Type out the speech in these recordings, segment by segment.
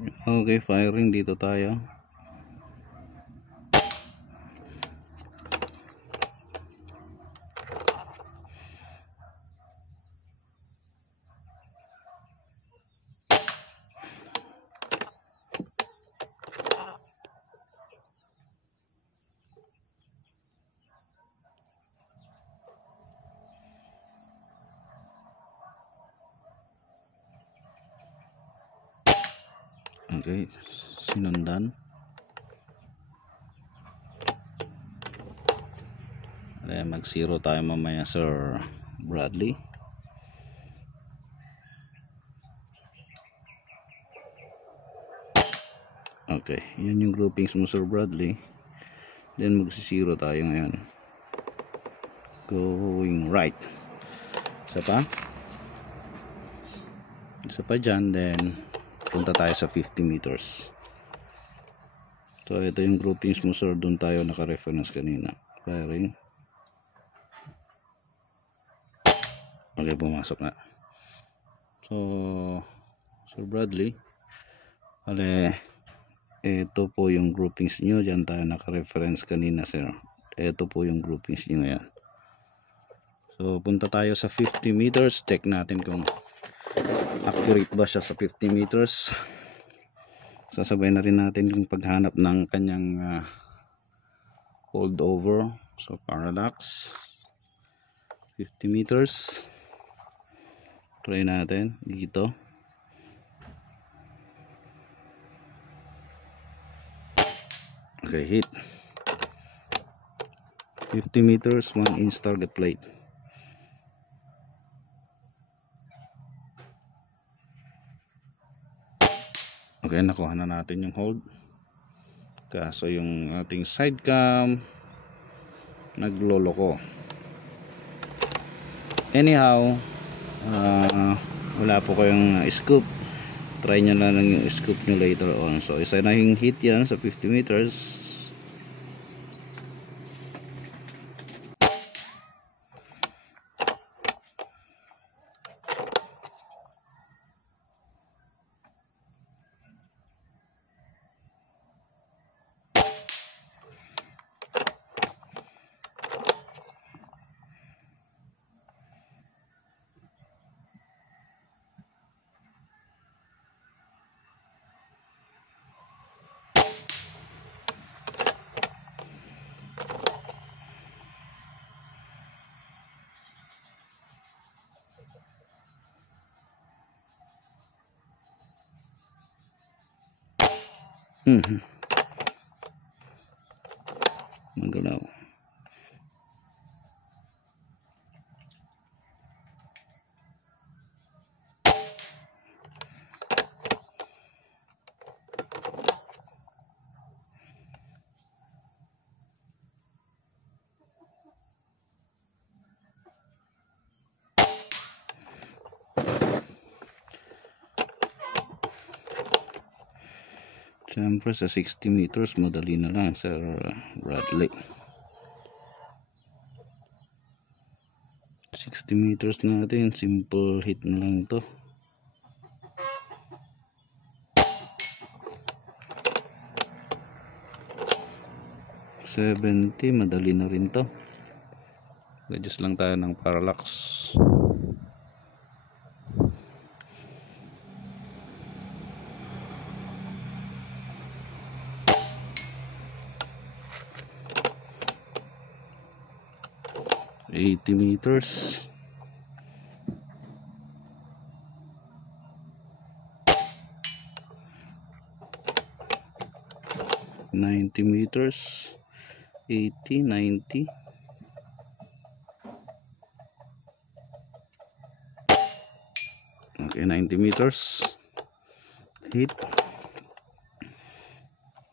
Okay, firing dito tayo. Okay, sinundan. Mag 0 tayo mamaya, Sir Bradley. Okay, yan yung groupings mo, Sir Bradley. Then mag 0 tayo ngayon. Going right. Isa pa dyan. Then punta tayo sa 50 meters. So ito yung groupings mo, sir. Doon tayo naka-reference kanina. Firing. Okay, pumasok na. So Sir Bradley, ito po yung groupings nyo. Diyan tayo naka-reference kanina, sir. Ito po yung groupings nyo ngayon. So punta tayo sa 50 meters. Check natin kung accurate ba siya sa 50 meters. Sasabay na rin natin yung paghanap ng kanyang holdover. So parallax 50 meters. Try natin dito. Okay, hit 50 meters, 1 inch target plate. Okay, nakuha na natin yung hold. Kaso yung ating side cam nagloloko. Anyhow, wala po kayong scoop. Try nyo na lang yung scoop nyo later on. So isa na yung hit yan sa 50 meters. Magalaw. Siyempre sa 60 meters madali na lang, Sir Bradley. 60 meters natin, simple hit na lang to. $70, madali na rin to. Adjust lang tayo ng parallax. $80 meters. $90 meters. 80, 90. Okay, 90 meters. Hit.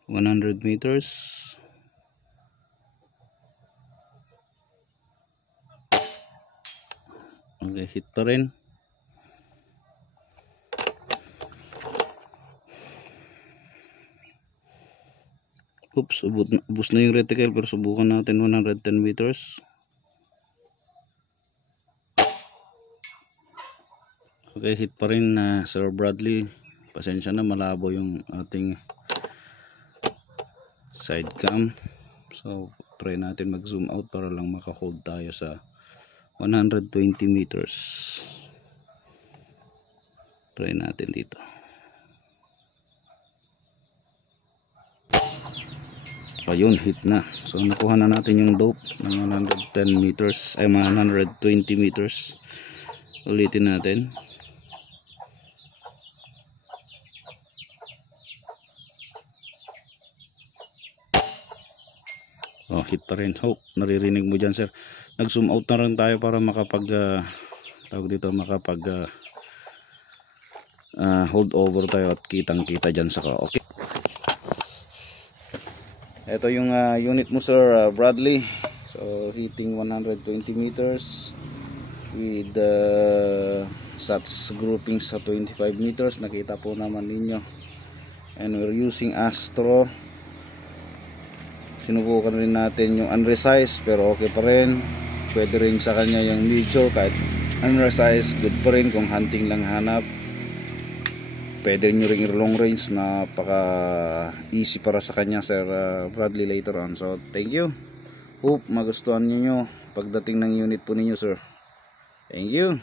100 meters. Okay, hit pa rin. Oops, ubos na yung reticle, pero subukan natin 110 meters. Okay, hit pa rin na Sir Bradley. pasensya na, malabo yung ating side cam. So try natin mag zoom out para lang makahold tayo sa 120 meters. Try natin dito. Ayun, hit na. So nakuha na natin yung dope ng 110 meters ay 120 meters. Ulitin natin. Oh, hit pa rin. Hope naririnig mo dyan, sir. Nag zoom out na rin tayo para makapag tawag dito, makapag hold over tayo at kitang kita dyan sa okay. Ito yung unit mo, sir, Bradley. So hitting 120 meters with SATS groupings sa 25 meters. Nakita po naman ninyo. And we're using Astro. Sinubukan rin natin yung unresized, pero okay pa rin. Pwede rin sa kanya yung major, kahit unresized, good pa rin kung hunting lang hanap. Pwede nyo rin long range, napaka easy para sa kanya, sir Bradley, later on. So thank you, hope magustuhan niyo pagdating ng unit po ninyo, sir. Thank you.